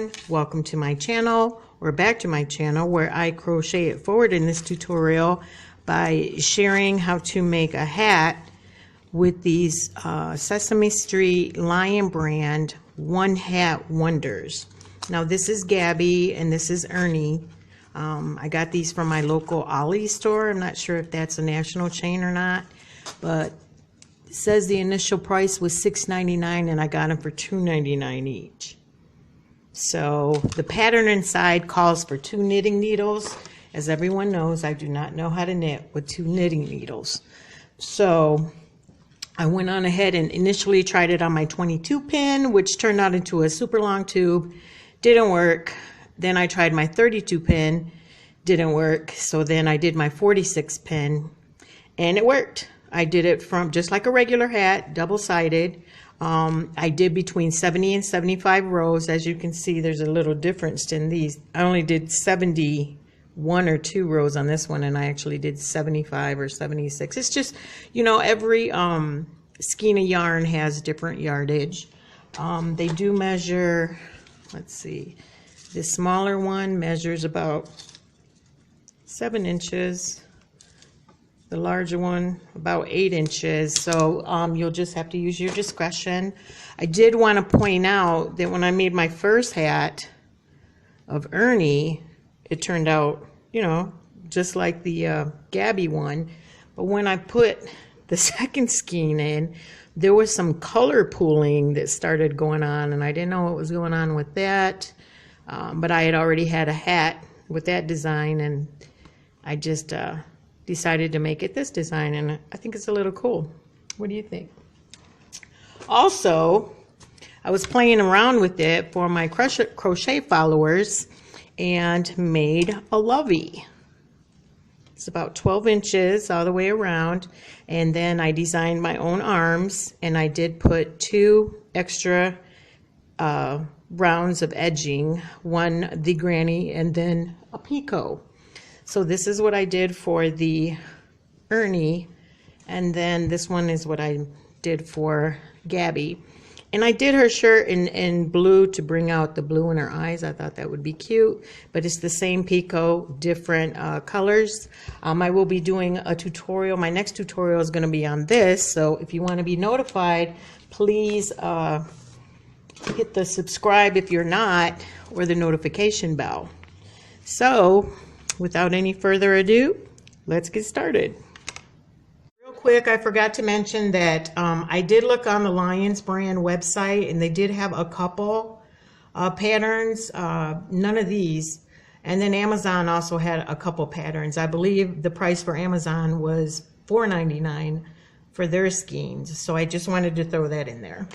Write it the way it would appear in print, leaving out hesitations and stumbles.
everyone, welcome to my channel, or back to my channel, where I crochet it forward in this tutorial by sharing how to make a hat with these Sesame Street Lion brand One Hat Wonders. Now this is Gabby and this is Ernie. I got these from my local Ollie store. I'm not sure if that's a national chain or not, but it says the initial price was $6.99 and I got them for $2.99 each. So the pattern inside calls for 2 knitting needles. As everyone knows, I do not know how to knit with 2 knitting needles. So I went on ahead and initially tried it on my 22 pin, which turned out into a super long tube. Didn't work. Then I tried my 32 pin. Didn't work. So then I did my 46 pin and it worked. I did it from just like a regular hat, double-sided. I did between 70 and 75 rows. As you can see, there's a little difference in these. I only did 71 or 2 rows on this one, and I actually did 75 or 76. It's just, you know, every skein of yarn has different yardage. They do measure, let's see, the smaller one measures about 7 inches. The larger one about 8 inches, so you'll just have to use your discretion. I did want to point out that when I made my first hat of Ernie, it turned out, you know, just like the Gabby one. But when I put the second skein in, there was some color pooling that started going on, and I didn't know what was going on with that. But I had already had a hat with that design, and I just decided to make it this design, and I think it's a little cool. What do you think? Also, I was playing around with it for my crochet followers and made a lovey. It's about 12 inches all the way around, and then I designed my own arms, and I did put 2 extra rounds of edging, one the granny and then a picot. So this is what I did for the Ernie, and then this one is what I did for Gabby. And I did her shirt in blue to bring out the blue in her eyes. I thought that would be cute, but it's the same picot, different colors. I will be doing a tutorial. My next tutorial is going to be on this, so if you want to be notified, please hit the subscribe if you're not, or the notification bell. So without any further ado, let's get started. Real quick, I forgot to mention that I did look on the LionBrand website, and they did have a couple patterns, none of these. And then Amazon also had a couple patterns. I believe the price for Amazon was $4.99 for their skeins. So I just wanted to throw that in there.